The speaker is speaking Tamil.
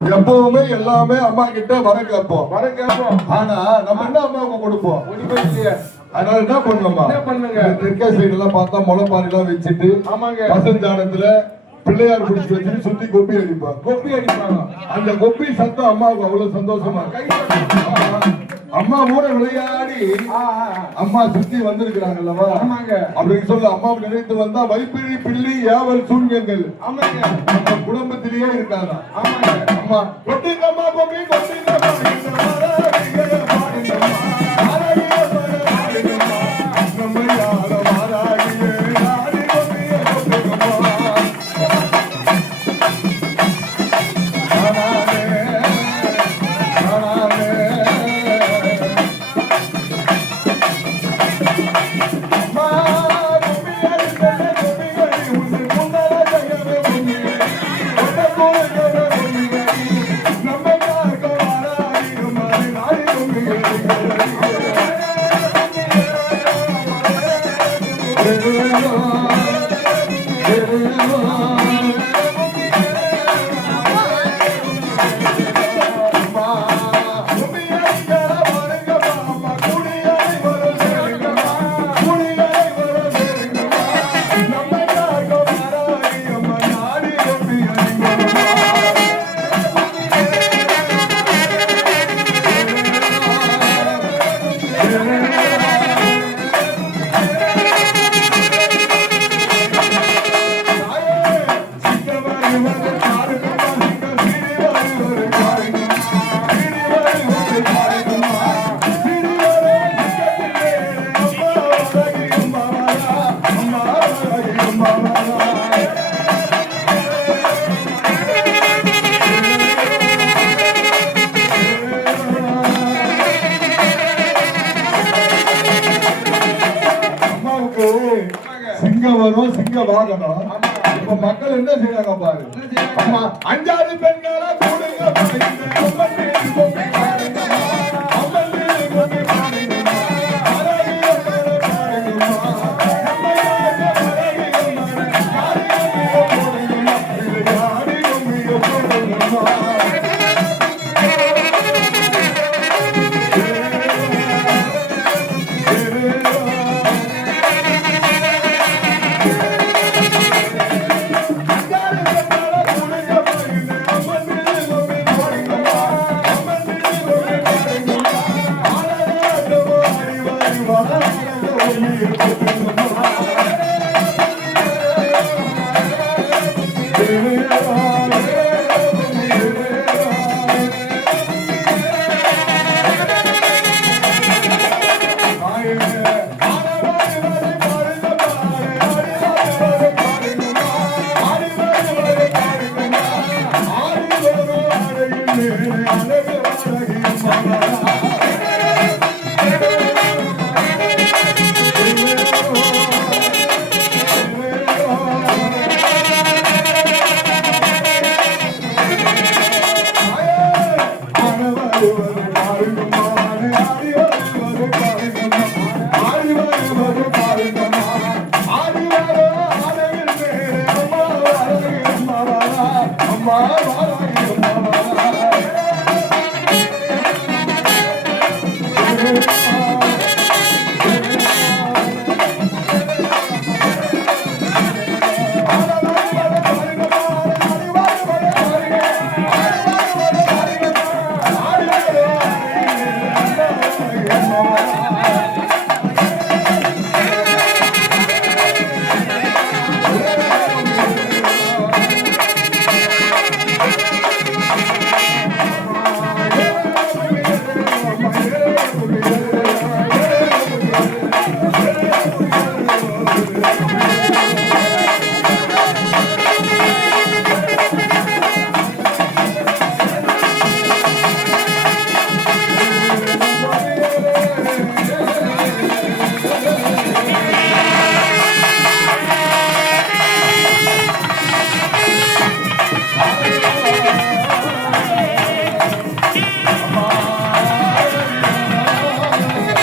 எப்பவுமே எல்லாமே அம்மா கிட்ட வர கேட்போம் ஆனா நம்ம என்ன அம்மாவுக்கு கொடுப்போம். அதனால என்ன பண்ணுங்க தெற்கே சைடு எல்லாம் பார்த்தா முளைப்பாரி எல்லாம் வச்சுட்டு பசஞ்சானத்துல பிள்ளையார் பிடிச்சி வச்சுட்டு சுத்தி கொப்பி அடிப்பாங்க. அந்த கொப்பி சத்தம் அம்மாவுக்கு அவ்வளவு சந்தோஷமா அம்மா கூட விளையாடி அம்மா சுத்தி வந்திருக்கிறாங்கல்லவா அப்படின்னு சொல்லி அம்மாவை நினைத்து வந்தா வைப்பிழி பிள்ளி ஏவல் சூன்யங்கள் நம்ம குடும்பத்திலேயே இருக்காங்க. அம்மா கொட்டிங்கம்மா பொம்மி கொட்டிங்கம்மா சிங்க வாகனம். இப்ப மக்கள் என்ன செய்யறாங்க பாரு. அஞ்சாறு பெண்களை